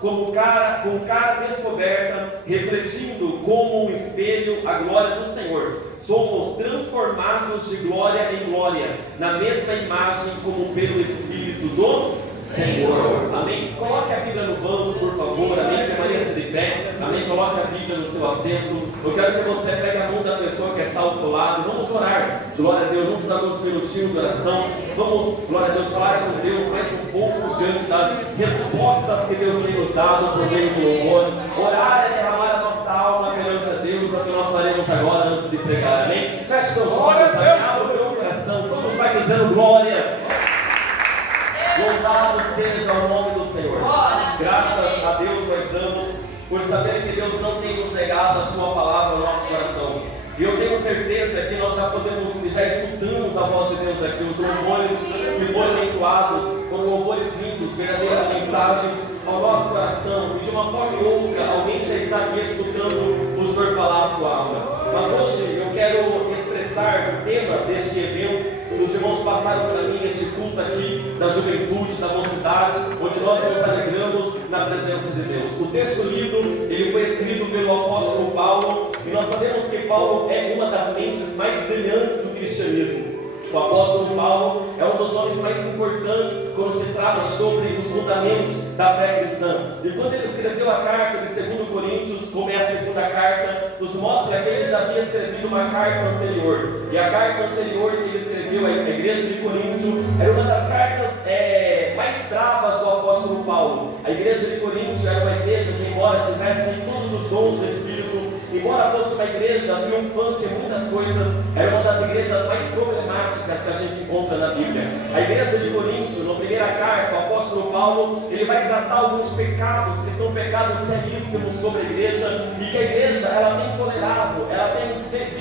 com cara descoberta, refletindo como um espelho a glória do Senhor, somos transformados de glória em glória, na mesma imagem como pelo Espírito do Senhor. Amém? Coloque a Bíblia no banco, por favor. Amém? Permaneça de pé. Amém? Coloque a Bíblia no seu assento. Eu quero que você pegue a mão da pessoa que está ao teu lado. Vamos orar. Glória a Deus. Vamos dar uns minutinhos de oração. Vamos, glória a Deus, falar com Deus mais um pouco diante das respostas que Deus tem nos dado por meio do louvor. Orar é derramar a nossa alma perante a Deus. É o que nós faremos agora antes de pregar. Amém? Feche teus olhos. Abra o teu coração. Todos vai dizendo glória. Louvado seja o nome do Senhor. Graças a Deus nós damos por saber que Deus não tem nos negado a sua palavra ao nosso coração. E eu tenho certeza que nós já escutamos a voz de Deus aqui. Os louvores que foram entoados foram louvores lindos, verdadeiras mensagens ao nosso coração. E de uma forma ou outra, alguém já está aqui escutando o Senhor falar a tua alma. Mas hoje eu quero expressar o tema deste evento. Os irmãos passaram para mim este culto aqui da juventude, da mocidade, onde nós nos alegramos na presença de Deus. O texto lido, ele foi escrito pelo apóstolo Paulo, e nós sabemos que Paulo é uma das mentes mais brilhantes do cristianismo. O apóstolo Paulo é um dos homens mais importantes quando se trata sobre os fundamentos da fé cristã. E quando ele escreveu a carta de 2 Coríntios, como é a segunda carta, nos mostra que ele já havia escrevido uma carta anterior. E a carta anterior que ele escreveu à igreja de Coríntio era uma das cartas mais bravas do apóstolo Paulo. A igreja de Coríntio era uma igreja que, embora tivesse todos os dons do Espírito, embora fosse uma igreja triunfante em muitas coisas, era uma das igrejas mais problemáticas que a gente encontra na Bíblia. A igreja de Coríntio, na primeira carta, o apóstolo Paulo, ele vai tratar alguns pecados que são pecados seríssimos sobre a igreja, e que a igreja ela tem tolerado, ela tem feito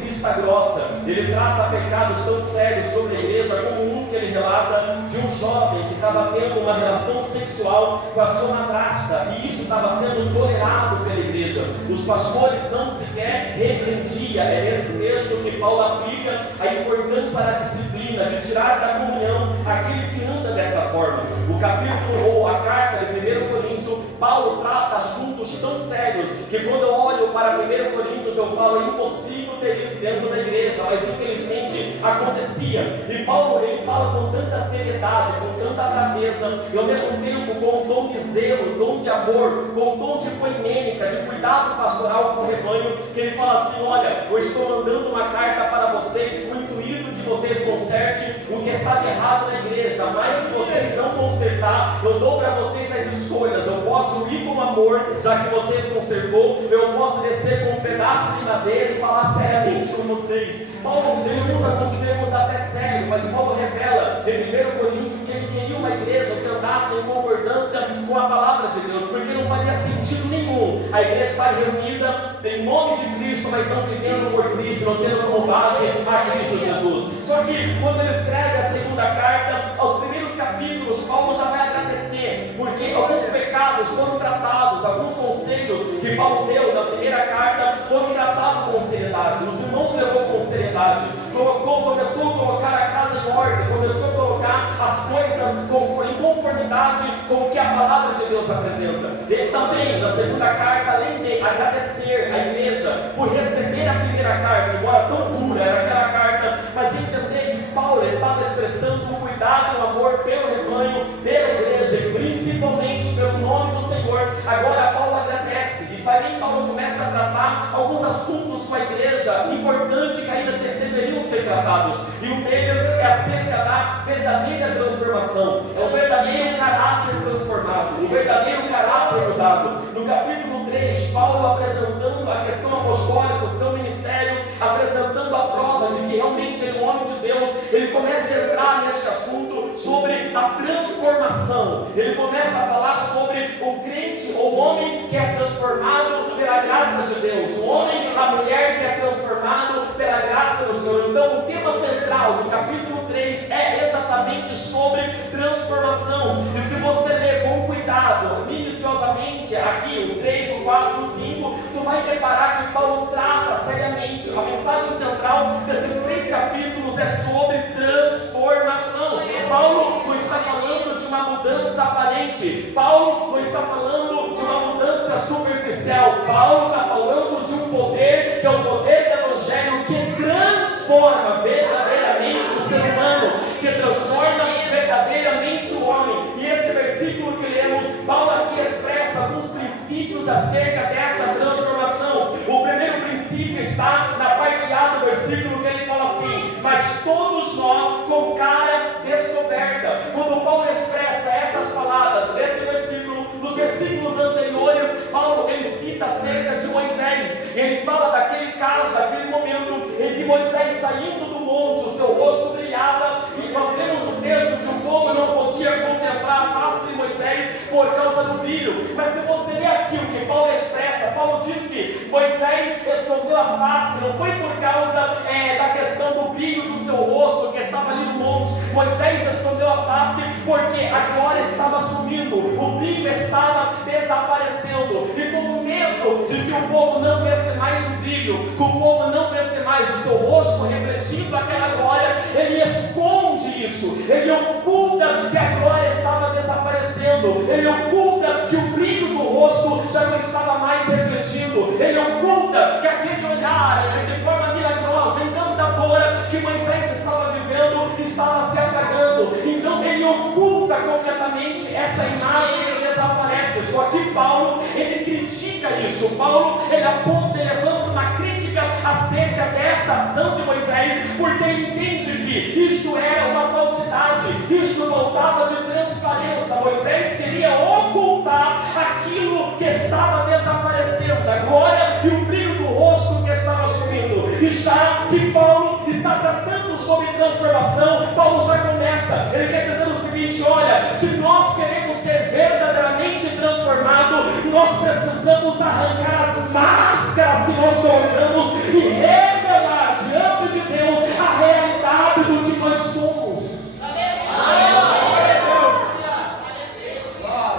vista grossa. Ele trata pecados tão sérios sobre a igreja, como um que ele relata de um jovem que estava tendo uma relação sexual com a sua madrasta, e isso estava sendo tolerado pela igreja. Os pastores não sequer repreendiam. É nesse texto que Paulo aplica a importância da disciplina, de tirar da comunhão aquele que anda desta forma. O capítulo ou a carta de 1 Coríntios, Paulo trata assuntos tão sérios que quando eu olho para 1 Coríntios eu falo, é impossível ter isso dentro da igreja, mas infelizmente acontecia. E Paulo ele fala com tanta seriedade, com tanta braveza, e ao mesmo tempo com um tom de zelo, tom de amor, com um tom de poimênica, de cuidado pastoral com o rebanho, que ele fala assim: olha, eu estou mandando uma carta para vocês com o intuito que vocês consertem o que está de errado na igreja, mas se vocês não consertar, eu dou para vocês as escolhas. Eu posso ir com amor, já que vocês consertou, eu posso descer com um pedaço de madeira e falar seriamente com vocês. Paulo, ele usa alguns termos até sério, mas Paulo revela em 1 Coríntios que ele queria uma igreja que andasse em concordância com a palavra de Deus, porque não faria sentido nenhum a igreja estar reunida em nome de Cristo, mas não vivendo por Cristo, não tendo como base a Cristo Jesus. Só que quando ele escreve a segunda carta, aos primeiros capítulos, Paulo já vai agradecer, porque alguns pecados foram tratados, alguns conselhos que Paulo deu na primeira carta foram tratados com seriedade. Os irmãos levou com seriedade, começou a colocar a casa em ordem, começou a colocar as coisas em conformidade com o que a palavra de Deus apresenta. Ele também, na segunda carta, além de agradecer a igreja por receber a primeira carta, embora tão dura era aquela carta, mas entender que Paulo estava expressando o cuidado e o amor pelo rebanho, pela igreja e principalmente pelo nome do Senhor. Agora Paulo agradece, e para mim Paulo começa a tratar alguns assuntos com a igreja importantes que ainda deveriam ser tratados, e um deles é acerca da verdadeira transformação, é o verdadeiro caráter transformado, o verdadeiro caráter mudado. No capítulo 3, Paulo apresentando a questão apostólica, o seu ministério, apresentando a prova de que realmente ele é um homem de Deus, ele começa a entrar neste assunto sobre a transformação. Ele começa a falar sobre o crente, ou o homem que é transformado pela graça de Deus, o homem, a mulher que é transformado pela graça do Senhor. Então o tema central do capítulo 3 é exatamente sobre transformação. E se você ler com cuidado, minuciosamente, aqui o 3, o 4, o 5, tu vai deparar que Paulo trata seriamente. A mensagem central desses 3 capítulos é sobre transformação. Paulo não está falando de uma mudança aparente. Paulo não está falando de uma mudança superficial. Paulo está falando de um poder, que é o poder do Evangelho, que transforma verdadeiramente o ser humano, que transforma verdadeiramente o homem. E esse versículo que lemos, Paulo aqui expressa alguns princípios acerca dessa transformação. O primeiro princípio está na parte A do versículo, que ele fala assim: mas todos nós com cara descoberta. Quando Paulo expressa essas palavras nesse versículo, nos versículos anteriores, Paulo ele cita acerca de Moisés. Ele fala daquele caso, daquele momento em que Moisés, saindo do monte, o seu rosto brilhava, e nós temos o texto que o povo não podia contemplar a face de Moisés por causa do brilho. Mas se você ler aqui o que Paulo expressa, Paulo diz que Moisés escondeu a face, não foi por causa da questão do brilho do seu rosto que estava ali no monte. Moisés escondeu a face porque a glória estava sumindo, o brilho estava desaparecendo, e com medo de que o povo não visse mais o brilho, que o povo não visse mais o seu rosto refletindo aquela glória, ele esconde isso, ele oculta que a glória estava desaparecendo, ele oculta que o brilho do rosto já não estava mais refletindo, ele oculta que aquele olhar de forma milagrosa, encantadora, que Moisés estava vivendo, estava se apagando. Então ele oculta completamente essa imagem que desaparece. Só que Paulo, ele critica isso. Paulo, ele aponta, ele levanta uma crítica acerca desta ação de Moisés, porque ele entende que isto era uma falsidade, isto voltava de transparência. Moisés queria ocultar aquilo que estava desaparecendo, a glória e o brilho do rosto que estava sumindo. E já que Paulo está tratando sobre transformação, Paulo já começa, ele quer dizer o seguinte: olha, se nós queremos ser verdadeiramente transformados, nós precisamos arrancar as máscaras que nós colocamos e revelar diante de Deus a realidade do que nós somos.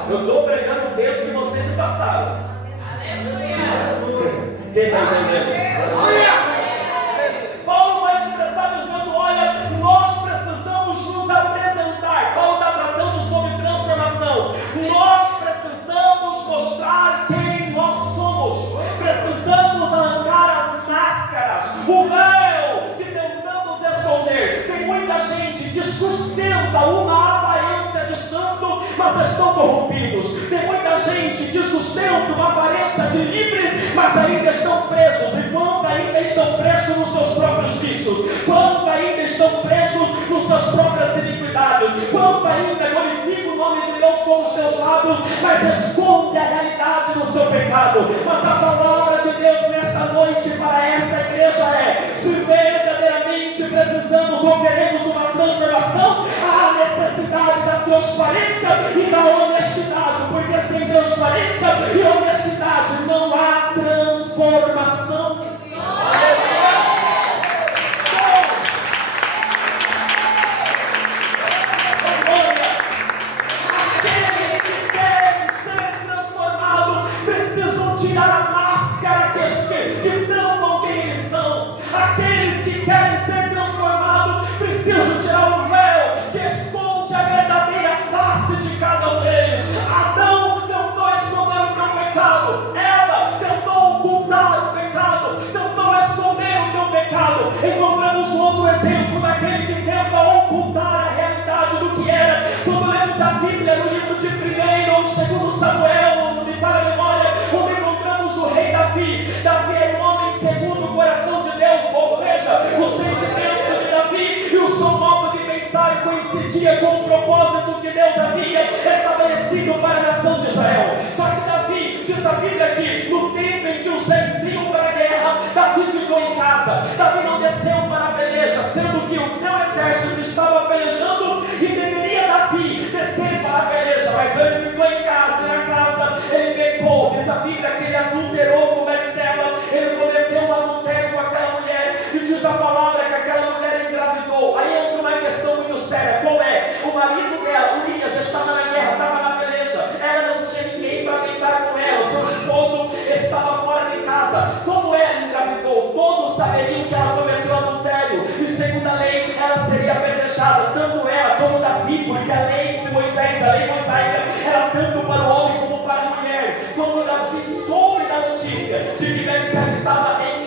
Eu estou pregando o texto que vocês já passaram. Quem está entendendo? Paulo vai expressar dizendo: olha, nós precisamos nos apresentar. Paulo está tratando sobre transformação. Nós precisamos mostrar quem nós somos. Precisamos arrancar as máscaras, o véu que tentamos esconder. Tem muita gente que sustenta uma aparência de santo, mas estão corrompidos. Tem muita gente que sustenta uma aparência de livres, mas ainda estão presos. E quando ainda estão presos nos seus próprios vícios, quando ainda estão presos nas suas próprias iniquidades, quando ainda glorificam o nome de Deus com os teus lábios, mas esconde a realidade do seu pecado. Mas a palavra de Deus nesta noite para esta igreja é: se verdadeiramente precisamos ou queremos uma transformação, há necessidade da transparência e da honestidade, porque sem transparência e honestidade não há transformação. Aqueles que querem ser transformados precisam tirar a máscara que tampam quem eles são. Aqueles que querem ser transformados precisam tirar o véu que esconde a verdadeira face de cada um deles. Adão tentou esconder o teu pecado, Eva tentou ocultar o pecado, tentou esconder o teu pecado. Encontramos outro exemplo daquele que tenta ocultar a realidade do que era. Quando lemos a Bíblia no livro de 1 ou 2 Samuel, não me falha a memória, onde encontramos o rei Davi. Davi era um homem segundo o coração de Deus, ou seja, o sentimento de Davi e o seu modo de pensar coincidia com o propósito que Deus havia estabelecido para a nação de Israel. Só que Davi, diz a Bíblia que no tempo em que os reis iam para a guerra, Davi ficou em casa. Davi não desceu para a peleja, sendo que o teu exército estava pelejando e deveria Davi descer para a peleja, mas ele ficou em casa, e na casa ele pecou. Diz a Bíblia que ele adulterou com Betseba, ele cometeu um adultério com aquela mulher, e diz a palavra que aquela mulher engravidou. Aí entra uma questão muito séria: qual é? O marido dela, Urias, estava na guerra, estava na de que Betseba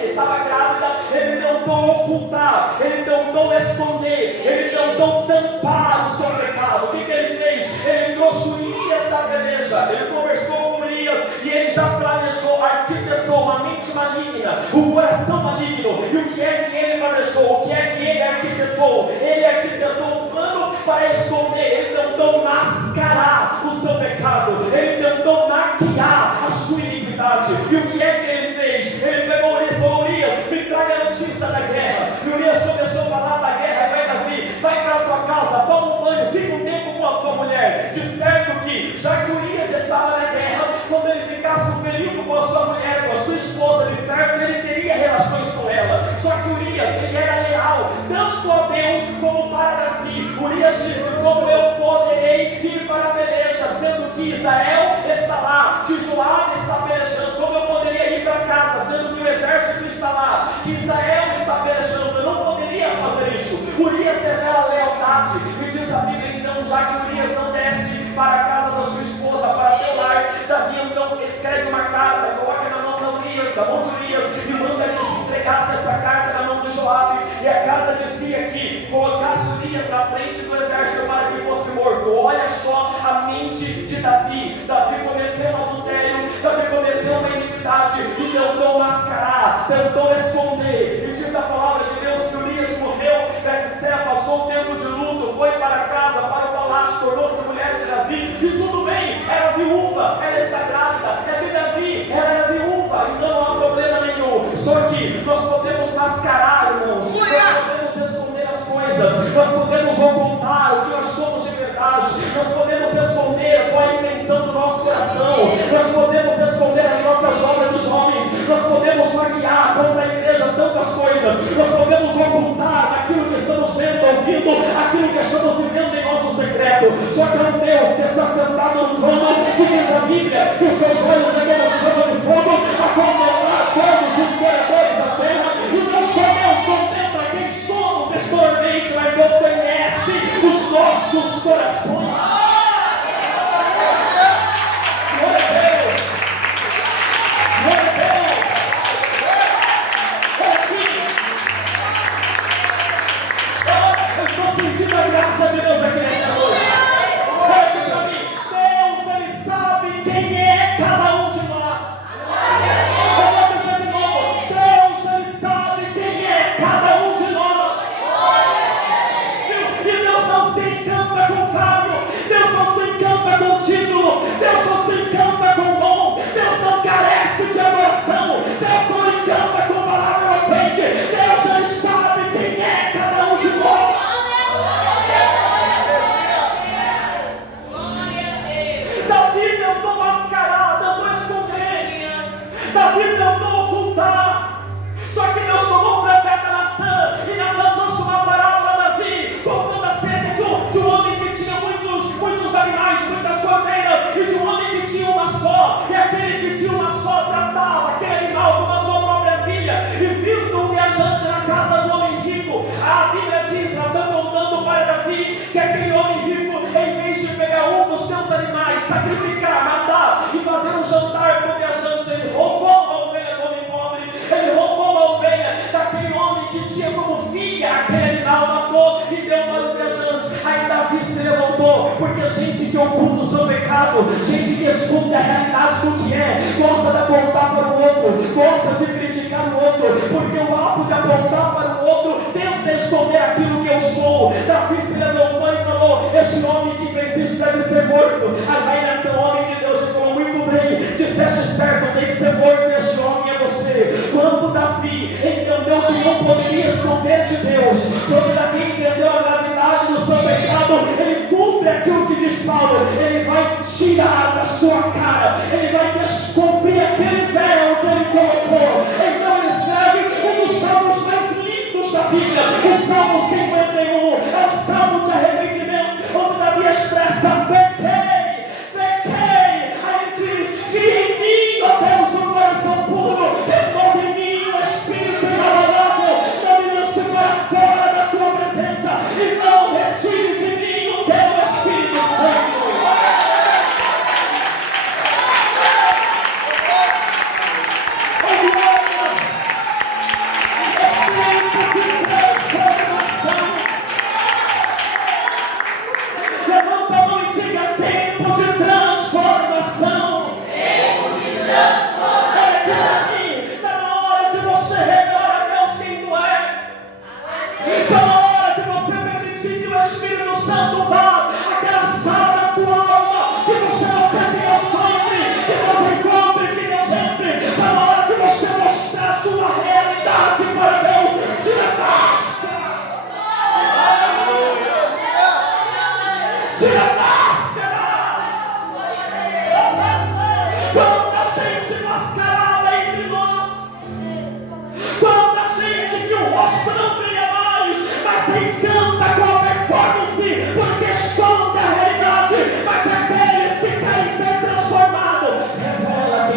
estava grávida, ele tentou ocultar, ele tentou esconder, ele tentou tampar o seu pecado. O que ele fez? Ele trouxe Urias da peleja, ele conversou com Urias e ele já planejou, arquitetou uma mente maligna, um coração maligno. E o que é que ele planejou? O que é que ele arquitetou? Ele arquitetou um plano para esconder, ele tentou mascarar o seu pecado, ele tentou maquiar a sua iniquidade. E o que é que ele fez? Ele pegou Urias e falou: Urias, me traga a notícia da guerra. E Urias começou a falar da guerra. Vai, Davi, vai para a tua casa, toma um banho, fica um tempo com a tua mulher. De certo que, já que Urias estava na guerra, quando ele ficasse um período com a sua mulher, com a sua esposa, de certo, ele teria relações com ela. Só que Urias, ele era leal, tanto a Deus como para Davi. Urias disse: como eu poderei ir para a peleja, sendo que Israel está lá, que Joabe está pelejando? Como eu poderia ir para casa, sendo que o exército está lá, que Israel está pelejando? Eu não poderia fazer isso. Urias revela lealdade, e diz a Bíblia então, já que Urias não desce para a casa da sua esposa, para teu lar, Davi então escreve uma carta, coloca na mão da mão de Urias, e manda que se entregasse essa carta na mão de Joabe. E a carta dizia que colocasse Urias na frente do exército para que fosse morto. Olha só a mente de Davi. Davi cometeu um adultério, Davi cometeu uma iniquidade e tentou mascarar, tentou esconder. E diz a palavra de Deus que Urias morreu, Betseba passou um tempo de luto, foi para casa, para o palácio, tornou-se mulher de Davi, e tudo bem, era viúva, ela está grávida, é de Davi, ela era viúva, então não há problema nenhum. Só que nós podemos mascarar, irmãos, nós podemos esconder as coisas, nós podemos ocultar o que nós somos de verdade, nós podemos esconder qual é a intenção do nosso coração, nós podemos esconder as nossas obras dos homens, nós podemos maquiar contra a igreja tantas coisas, nós podemos ocultar aquilo que estamos vendo, ouvindo, aquilo que estamos vivendo em nosso secreto. Só que é um Deus que está sentado no trono, que diz a Bíblia que os teus olhos é como chama de fogo, a contemplar todos os moradores da terra. E não só Deus contempla quem somos exteriormente, mas Deus conhece os nossos corações. Glória a Deus! Glória a Deus! Eu estou sentindo a graça de Deus aqui nesta noite. Olha aqui para mim. Deus, Ele sabe quem é cada um de nós. Eu vou dizer de novo. Deus, Ele sabe quem é cada um de nós. E Deus não se encanta com cargo. Deus não se encanta com título. Deus não se encanta com dom. Deus não carece de adoração. Deus não encanta com palavra eloquente. Deus, Ele sabe quem é cada um de nós. Davi tentou mascarar, tentou esconder, Davi tentou ocultar. Só que Deus tomou o profeta Natan, e Natan trouxe uma parábola a Davi, contando acerca de um homem que tinha muitos animais, muitas cordeiras, e de um homem que tinha uma só, e aquele que tinha uma só tratava aquele animal como a sua própria filha. E vindo um viajante na casa do homem rico, a Bíblia diz, Natan contando para Davi, que aquele homem rico, em vez de pegar um dos seus animais, sacrificar, matar e fazer um jantar para o viajante, ele roubou a ovelha do homem pobre, ele roubou a ovelha daquele homem que tinha como filha aquele animal, matou e deu para o viajante. Aí Davi se levantou, porque gente que oculta o seu pecado, gente que esconde a realidade do que é, gosta de apontar para o outro, gosta de criticar o outro, porque o ato de apontar para o outro tenta esconder aquilo que eu sou. Davi se levantou e falou: esse homem que fez isso deve ser morto. Aí vai Natan, homem de Deus, e falou: muito bem, disseste certo, tem que ser morto, e esse homem é você. Quando Davi entendeu que não poderia esconder de Deus, quando Davi entendeu a gravidade do seu pecado, ele cumpre aquilo que diz Paulo, ele vai tirar da sua cara, ele vai descobrir aquele véu que ele colocou. Então ele escreve um dos salmos mais lindos da Bíblia, o Salmo 51, é o salmo de arrependimento, onde Davi expressa: pequei, aí ele diz: cria em mim, ó Deus, um coração puro, renova em mim um espírito inabalável, não me lance para fora da tua presença, e não retire de mim o teu Espírito Santo.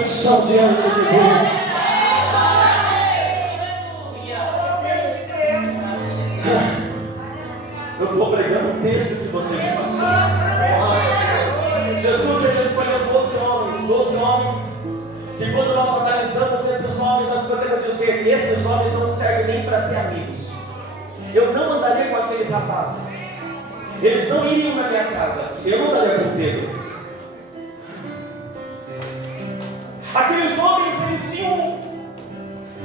unção diante de Deus. Eu estou pregando um texto que vocês me passaram. Jesus, ele escolheu 12 homens, que quando nós analisamos esses homens, nós podemos dizer: esses homens não servem nem para ser amigos. Eu não andaria com aqueles rapazes, eles não iriam na minha casa, eu não andaria com Pedro. Aqueles homens, eles tinham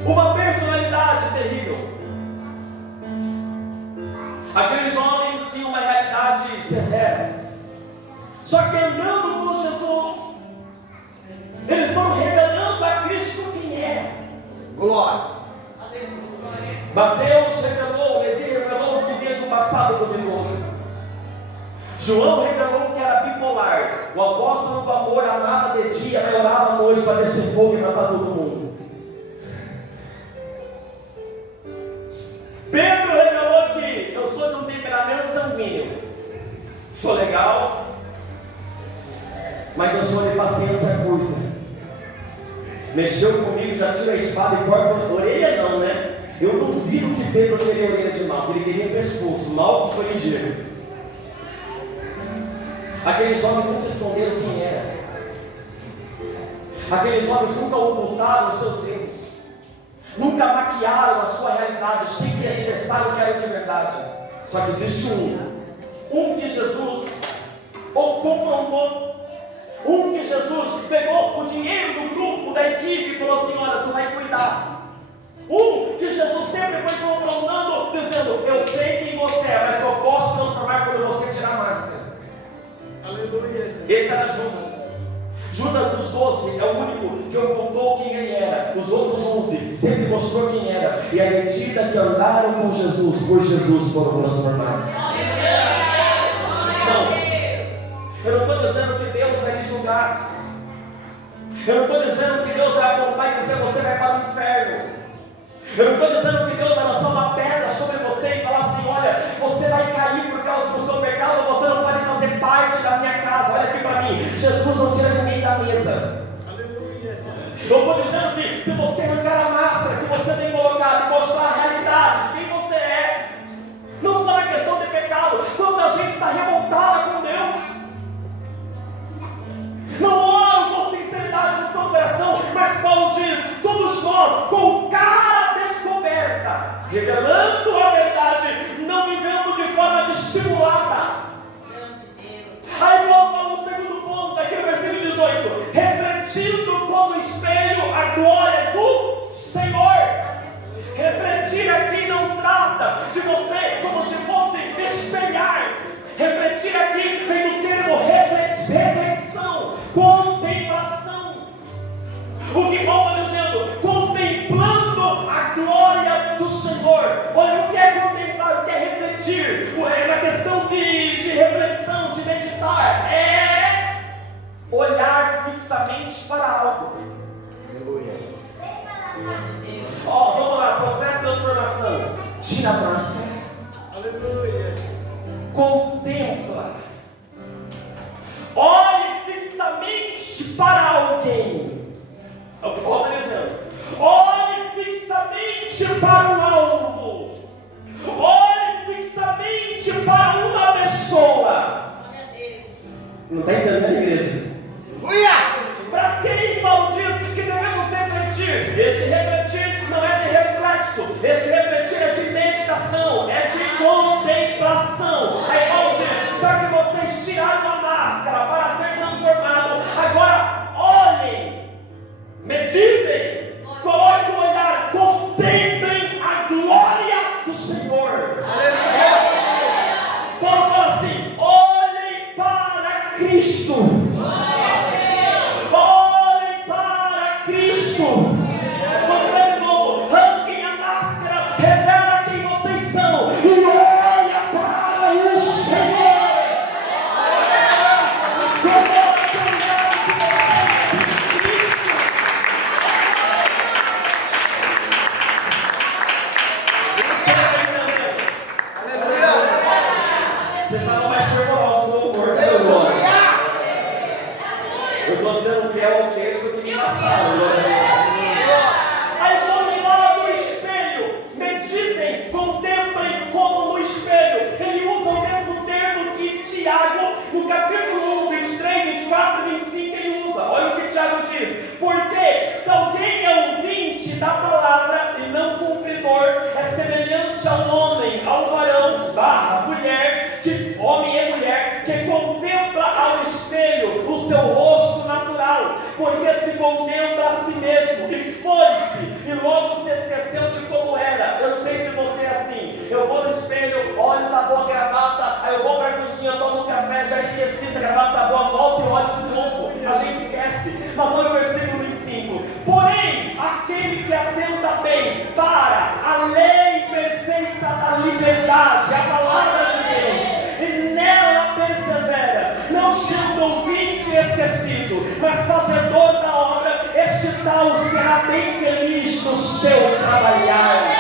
uma personalidade terrível. Aqueles homens tinham uma realidade severa. Só que andando com Jesus, eles foram revelando a Cristo quem é. Glória. Mateus revelou, Levi revelou que vinha de um passado duvidoso. João revelou que era bipolar. O apóstolo do amor amava de dia, mas orava à noite para descer fogo e matar todo mundo. Pedro revelou que eu sou de um temperamento sanguíneo. Sou legal, mas eu sou de paciência curta. Mexeu comigo, já tira a espada e corta a orelha, não, né? Eu duvido que Pedro queria orelha de mal, ele queria um pescoço, mal que foi ligeiro. Aqueles homens nunca esconderam quem era. Aqueles homens nunca ocultaram os seus erros, nunca maquiaram a sua realidade, sempre expressaram o que era de verdade. Só que existe um que Jesus confrontou. Um que Jesus pegou o dinheiro do grupo, da equipe, e falou assim: olha, tu vai cuidar. Um que Jesus sempre foi confrontando, dizendo: eu sei quem você é, mas só posso transformar quando você tirar a máscara. Aleluia. Esse era Judas. Judas dos 12 é o único que ocultou quem ele era. Os outros 11 sempre mostrou quem era. E à medida que andaram com Jesus, por Jesus foram transformados. Não. Eu não estou dizendo que Deus vai lhe julgar. Eu não estou dizendo que Deus vai apontar e dizer: você vai para o inferno. Eu não estou dizendo que Deus vai lançar uma pedra sobre você e falar assim: olha, você vai cair por causa do seu pecado, você não pode fazer parte da minha casa. Olha aqui para mim, Jesus não tira ninguém da mesa. Eu estou dizendo que se você arrancar a máscara que você tem colocado e mostrar a realidade de quem você é, não só na questão de pecado, quando a gente está revoltada com Deus, não oram com sinceridade no seu coração, mas Paulo diz: todos nós com cara descoberta, revelando a verdade, não vivendo de forma dissimulada. Aí Paulo fala um segundo ponto, aqui no versículo 18: refletindo como espelho a glória do Senhor. Refletir aqui não trata de você como se fosse espelhar. Refletir aqui vem do termo reflexão, contemplação. O que Paulo está dizendo? Contemplando a glória do Senhor. Olha, o que é contemplar? O que é refletir? Na questão de reflexão, de meditar, é olhar fixamente para algo. Vamos lá, processo de transformação. Tira a máscara. Aleluia. Contempla. Olhe fixamente para alguém. É o que Paulo está dizendo. Olhe fixamente para um alvo. Olhe fixamente para uma pessoa. Não está entendendo, igreja? Para quem Paulo diz que devemos refletir? Esse refletir não é de reflexo. Esse refletir é de meditação, é de contemplação. Aí Paulo diz: já que vocês tiraram a máscara para ser transformado, agora olhem, meditem, coloquem o olhar, contemplem a glória do Senhor. Paulo fala assim: olhem para Cristo. sendo fiel ao texto que me passaram. Aí vamos lá do espelho. Meditem, contemplem como no espelho. Ele usa o mesmo termo que Tiago, no capítulo 1, 23, 24 e 25, ele usa. Olha o que Tiago diz. Porque se alguém é ouvinte da palavra e não cumpridor, é semelhante ao homem, ao varão, mulher, que homem e mulher, que contempla ao espelho o seu rosto natural, porque se contempla a si mesmo, e foi-se, e logo se esqueceu de como era. Eu não sei se você é assim. Eu vou no espelho, olho, tá boa a gravata, aí eu vou pra cozinha, tomo um café, já esqueci se a gravata tá boa, volto e olho de novo. A gente esquece. Mas olha o versículo 25. Porém, aquele que atenta bem para a lei perfeita da liberdade, a palavra de Deus, e nela persevera, não sendo ouvinte esquecido, mas fazedor da obra, este tal será bem feliz no seu trabalhar.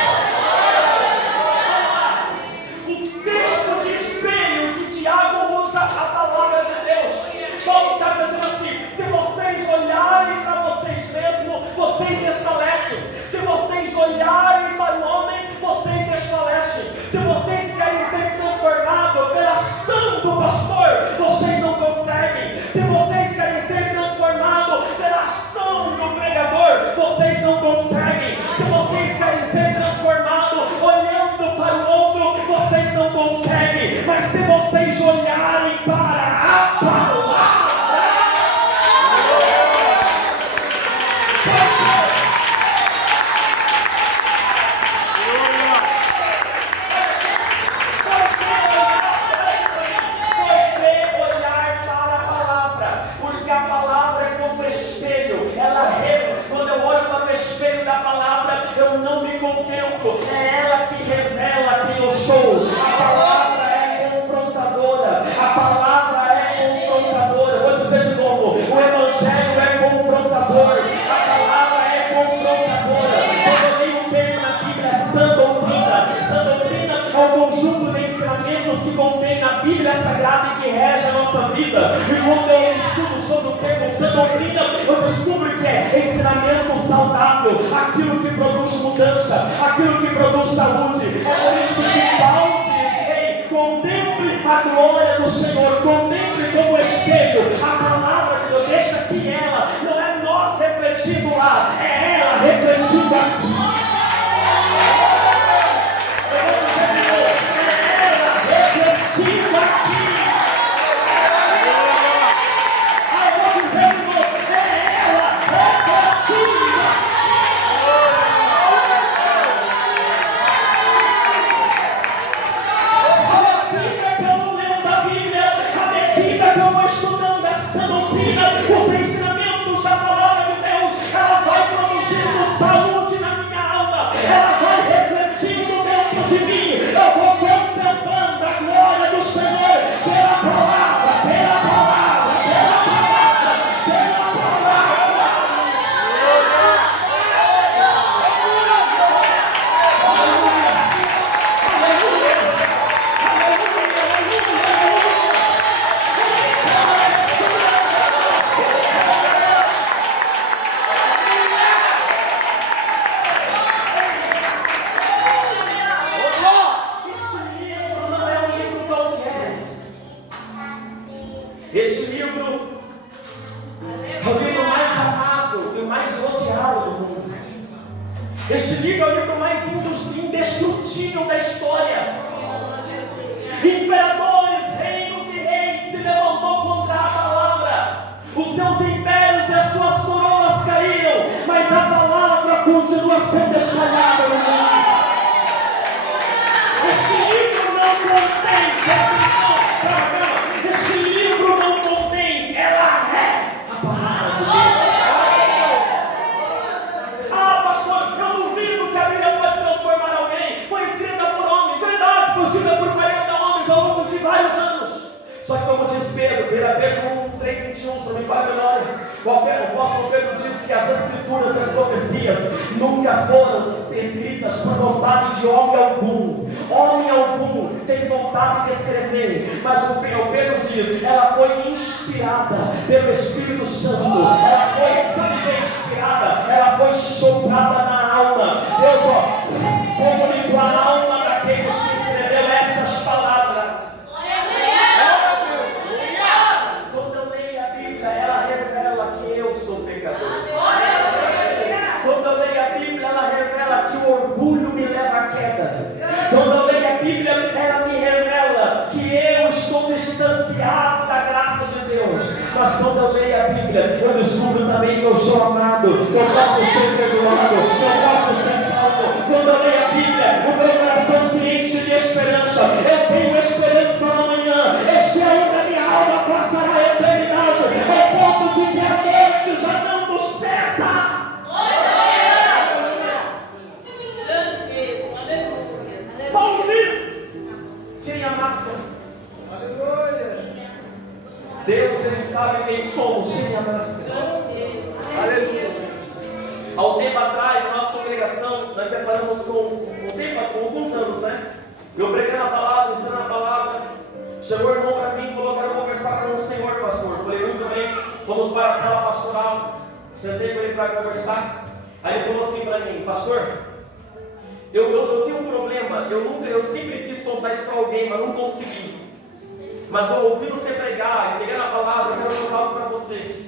O texto de espelho que Tiago usa, a palavra de Deus. Paulo está dizendo assim: se vocês olharem para vocês mesmos, vocês desfalecem. Se vocês olharem para o homem, vocês desfalecem. Se vocês querem ser transformados pela ação do pastor, vocês não conseguem. Se vocês querem ser transformados pela ação do pregador, vocês não conseguem. Se vocês querem ser transformados olhando para o outro, vocês não conseguem. Mas se vocês olharem para a palavra, é ela que revela quem eu sou. A palavra é confrontadora. A palavra é confrontadora. Vou dizer de novo: o evangelho é confrontador. A palavra é confrontadora. Quando eu leio um termo na Bíblia, sã doutrina. Sã doutrina é o conjunto de ensinamentos que contém na Bíblia Sagrada e que rege a nossa vida. E quando eu estudo sobre o termo sã doutrina, eu descubro que é ensinamento saudável, aquilo que produz mudança, aquilo que produz saúde. É por isso que Paulo diz: ei, contemple a glória do Senhor, contemple como espelho a palavra de Deus. Deixa que ela, não é nós refletindo lá, é ela refletindo aqui. Eu vou dizer de novo: é ela refletindo aqui. Eu vou dizer de novo: é ela refletindo aqui. Os ensinamentos da palavra de Deus, ela vai produzindo saúde na minha alma, ela vai refletindo dentro de mim. Eu vou contemplando a glória do Senhor pela palavra, pela palavra, pela palavra, pela palavra. Aleluia, aleluia, aleluia, aleluia. Este livro é o livro mais amado e mais odiado do mundo. Este livro é o livro mais indestrutível da história. Imperadores, reinos e reis se levantou contra a palavra. Os seus impérios e as suas coroas caíram, mas a palavra continua sendo espalhada no mundo. Este livro não contém, presta atenção, este livro não contém, ela é a palavra de Deus. Ah, pastor, eu duvido que a Bíblia pode transformar alguém. Foi escrita por homens, verdade, foi escrita por 40 homens ao longo de vários anos. Só que como diz Pedro, Pedro 1, 3, 21, se não me falha a memória, o apóstolo Pedro diz que as escrituras e as profecias nunca foram escritas por vontade de homem algum. homem algum tem vontade de escrever, mas o Pedro diz, ela foi inspirada pelo Espírito Santo, ela foi, sabe o que é inspirada? Ela foi soprada na alma. Deus, comunicou a alma daqueles que escreveu estas palavras. Quando eu leio a Bíblia, ela revela que eu sou pecador. Quando eu leio a Bíblia, ela revela que o orgulho me leva à queda. Quando eu leio a Bíblia, ela me revela que eu estou distanciado da graça de Deus. Mas quando eu leio a Bíblia, eu descubro também que eu sou amado, que eu posso ser perdoado, que eu posso ser salvo. Quando eu leio a Bíblia, o meu coração se enche de esperança. Eu tenho esperança na manhã. Eu sei ainda minha alma passará a eternidade, ao ponto de que a morte já não nos pesa. Paulo diz: tire a máscara. Deus, Ele sabe quem somos. Tire a máscara. Aleluia. Há um tempo atrás, na nossa congregação, nós deparamos com alguns anos, né? Eu pregando a palavra, ensinando a palavra. Chegou o irmão para mim e falou: quero conversar com o Senhor, pastor. Falei: muito bem. Fomos para a sala pastoral. Sentei com ele para conversar. Aí ele falou assim para mim: pastor, eu tenho um problema. Eu sempre quis contar isso para alguém, mas não consegui. Mas eu ouvi você pregar, e pregando a palavra, eu quero contar algo para você.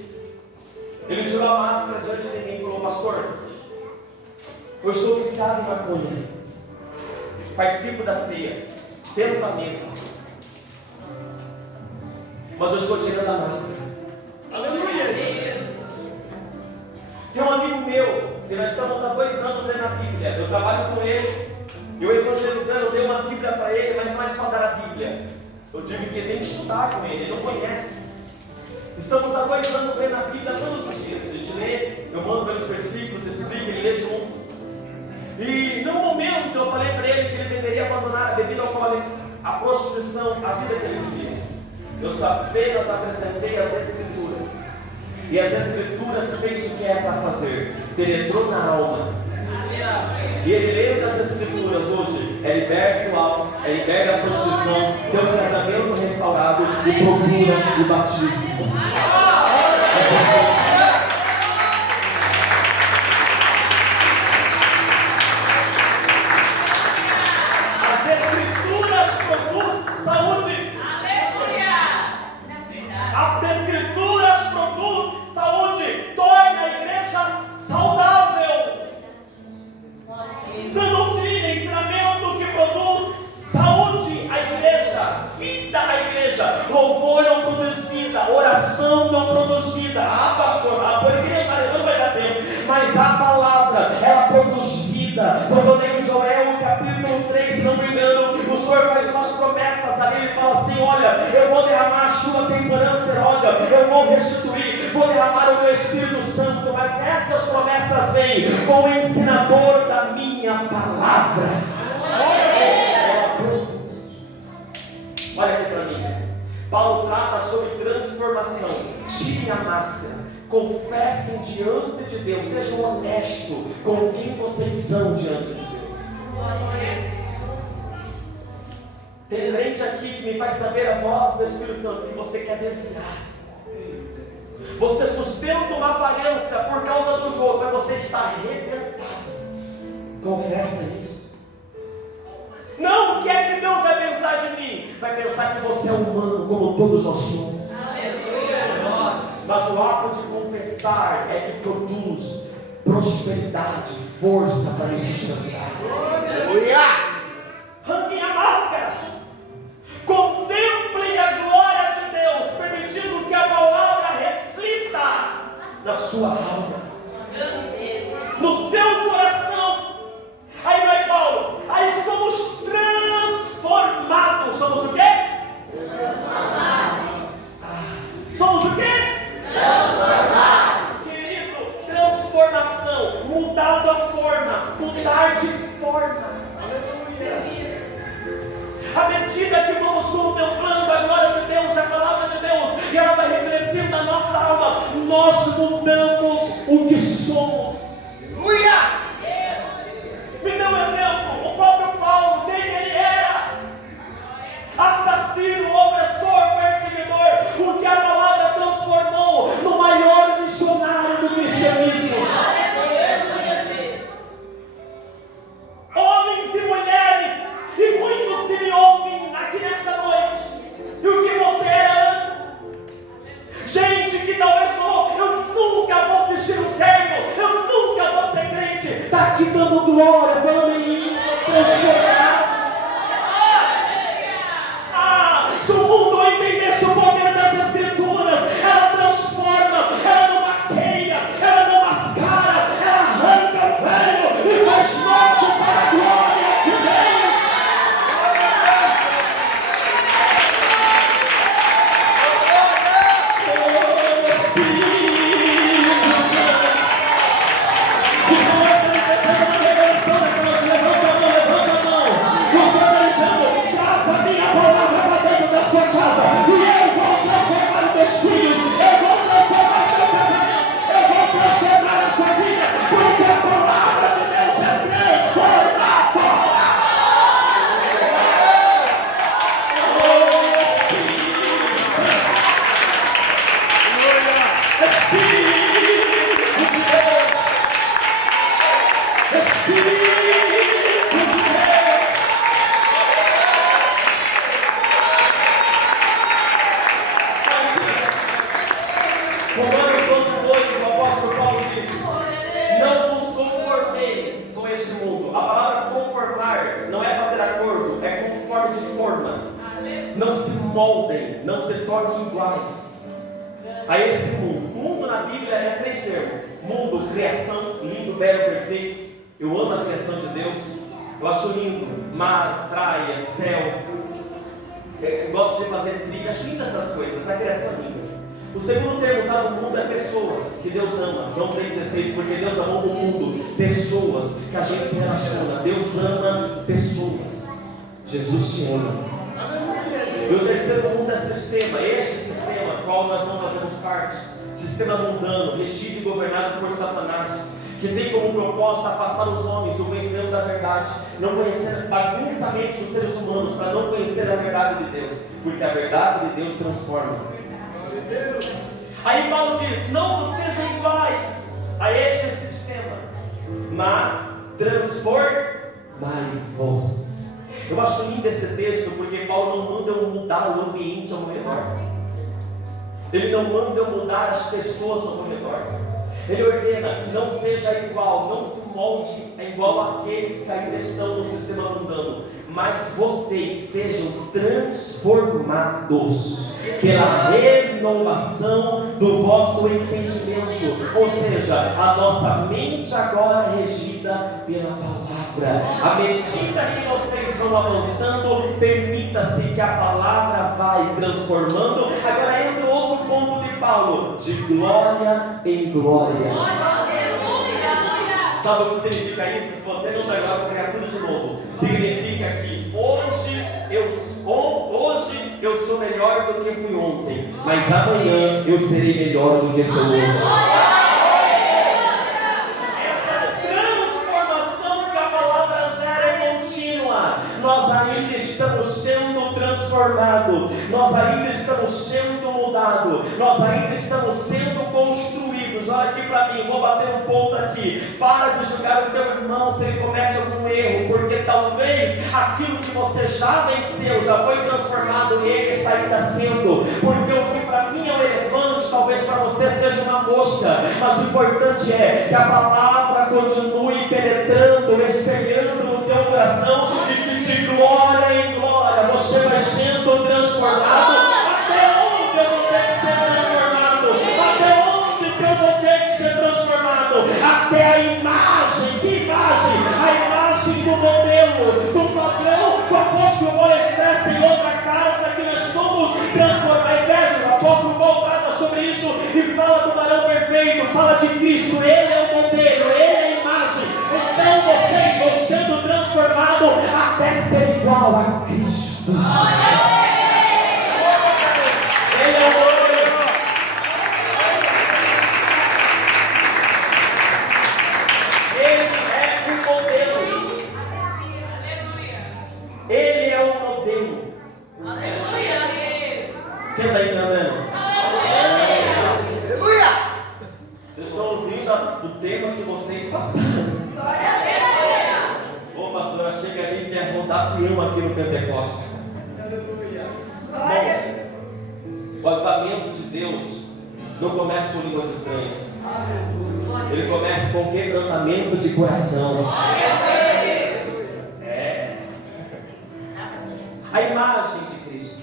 Ele tirou a máscara diante de mim e falou: pastor, eu estou viciado em maconha, participo da ceia, sento na mesa, mas eu estou tirando a máscara. Aleluia! Tem um amigo meu, que nós estamos há 2 anos lendo a Bíblia, eu trabalho com ele, eu evangelizando, eu dei uma Bíblia para ele, mas não é só dar a Bíblia. Eu digo que ele tem que estudar com ele, ele não conhece. Estamos há 2 anos lendo a Bíblia todos os dias. A gente lê, eu mando pelos versículos, explico, ele lê junto. E num momento eu falei para ele que ele deveria abandonar a bebida alcoólica, a prostituição, a vida que ele vivia. Eu apenas apresentei as Escrituras. E as Escrituras fez o que é para fazer, penetrou na alma. E ele lendo as Escrituras hoje é liberto do álcool, é liberto da prostituição, tem um casamento restaurado e procura o batismo. As Escrituras produzem saúde. As Escrituras produzem saúde, torna a igreja saudável. Sã doutrina, ensinamento que produz saúde à igreja, vida à igreja. Louvor não produz vida, oração não produz vida. Pastor, por igreja não vai dar tempo, mas a palavra, ela produz vida. Quando eu leio Joel, capítulo 3, se não me engano, o Senhor faz umas promessas ali, ele fala assim: olha, eu vou derramar a chuva temporã seródia, eu vou restituir, vou derramar o meu Espírito Santo, mas essas promessas vêm com o ensinador da minha palavra. Ela produz. Olha aqui para mim. Paulo trata sobre transformação. Tirem a máscara, confessem diante de Deus, sejam honestos com quem vocês são diante de Deus. Tem gente aqui que me faz saber a voz do Espírito Santo que você quer desviar. Você sustenta uma aparência por causa do jogo, mas você está arrebentado. Confessa isso. Não, o que é que Deus vai pensar de mim? Vai pensar que você é humano, como todos nós somos. Mas o ato de confessar é que produz prosperidade, força para me sustentar. Arranquem a máscara. Contemplem a glória de Deus, permitindo que a palavra reflita na sua alma, no seu coração. Aí vai Paulo, aí somos transformados. Somos o quê? Somos o quê? Transformados. Querido, transformação, mudar da forma, mudar de forma. À medida que vamos contemplando a glória de Deus, a palavra de Deus, e ela vai refletindo na nossa alma, nós mudamos o não se moldem, não se tornem iguais a esse mundo. Mundo na Bíblia é 3 termos: mundo, criação, lindo, belo, perfeito. Eu amo a criação de Deus, eu acho lindo, mar, praia, céu. Eu gosto de fazer trilha, acho lindas essas coisas, a criação é linda. O segundo termo usado no mundo é pessoas, que Deus ama. João 3,16, porque Deus amou o mundo, pessoas, que a gente se relaciona. Deus ama pessoas. Jesus te ama. E o terceiro mundo é sistema, este sistema, qual nós não fazemos parte. Sistema mundano, regido e governado por Satanás, que tem como propósito afastar os homens do conhecimento da verdade, não conhecer bagunça a mente dos seres humanos, para não conhecer a verdade de Deus, porque a verdade de Deus transforma. Aí Paulo diz: não vos sejam iguais a este sistema, mas transformai-vos. Eu acho lindo esse texto, porque Paulo não manda eu mudar o ambiente ao meu redor, ele não manda eu mudar as pessoas ao meu redor. Ele ordena: não seja igual, não se molde igual àqueles que ainda estão no sistema mundano, mas vocês sejam transformados pela renovação do vosso entendimento. Ou seja, a nossa mente agora é regida pela palavra. À medida que vocês vão avançando, permita-se que a palavra vai transformando. Agora entra outro ponto de Paulo: de glória em glória. Sabe o que significa isso? Se você não está igual, vou pegar tudo de novo. Significa que hoje eu sou melhor do que fui ontem, mas amanhã eu serei melhor do que sou hoje. Essa transformação que a palavra gera é contínua. Nós ainda estamos sendo transformados, nós ainda estamos sendo mudados, nós ainda estamos sendo construídos. Olha aqui para mim, vou bater um ponto aqui. Para de julgar o teu irmão se ele comete algum erro, porque talvez aquilo que você já venceu, já foi transformado, e ele está ainda sendo. Porque o que para mim é um elefante, talvez para você seja uma mosca, mas o importante é que a palavra continue penetrando, espelhando no teu coração, e que de glória em glória você vai sendo transformado. Até onde eu vou ter que ser transformado? Até onde eu vou ter que ser transformado? Até a imagem. Que imagem? A imagem do modelo, do padrão que o apóstolo Paulo expressa em outra carta, que nós somos transformados. Efésios, o apóstolo Paulo trata sobre isso e fala do varão perfeito, fala de Cristo. Ele é o modelo, ele é a imagem. Então vocês vão sendo transformados até ser igual a Cristo. Ele é o modelo. Ele é o modelo. Ele é o modelo. Quem está entendendo? Aleluia! Vocês estão ouvindo o tema que vocês passaram. Ô pastor, achei que a gente ia rodar peão aqui no Pentecoste. O avivamento de Deus não começa com línguas estranhas. Ele começa com quebrantamento de coração. É. A imagem de Cristo.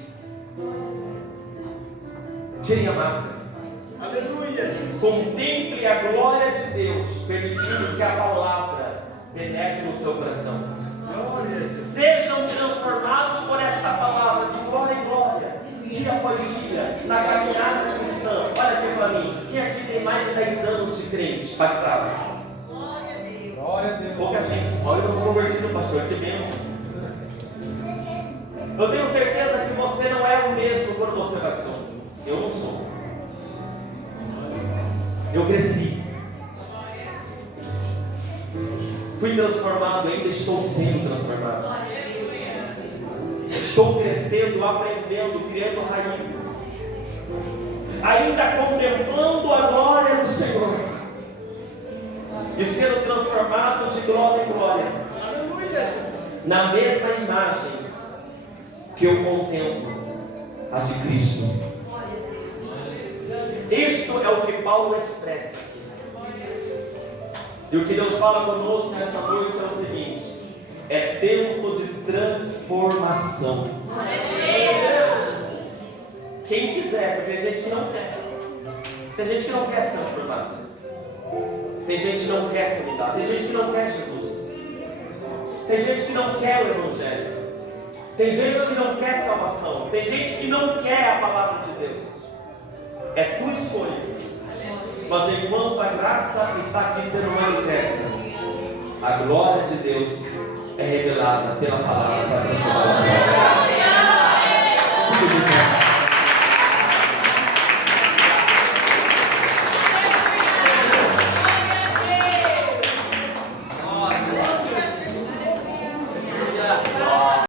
Tirem a máscara. Aleluia. Contemple a glória de Deus, permitindo que a palavra penetre no seu coração. Sejam transformados por esta palavra de glória em glória, dia após dia, na caminhada cristã. Olha aqui para mim, quem aqui tem mais de 10 anos de crente, batizado? Glória a Deus. Pouca gente. Olha, eu vou convertido, pastor, que bênção. Eu tenho certeza que você não é o mesmo quando você batizou. Eu não sou. Eu cresci. Fui transformado, ainda estou sendo transformado. Estou crescendo, aprendendo, criando raízes. Ainda contemplando a glória do Senhor. E sendo transformado de glória em glória. Na mesma imagem que eu contemplo, a de Cristo. Isto é o que Paulo expressa. E o que Deus fala conosco nesta noite é o seguinte: é tempo de transformação. Quem quiser, porque tem gente que não quer. Tem gente que não quer se transformar. Tem gente que não quer se mudar. Tem gente que não quer Jesus. Tem gente que não quer o Evangelho. Tem gente que não quer salvação. Tem gente que não quer a palavra de Deus. É tua escolha. Mas enquanto a graça está aqui sendo manifesta, a glória de Deus é revelada pela palavra para transformar a vida.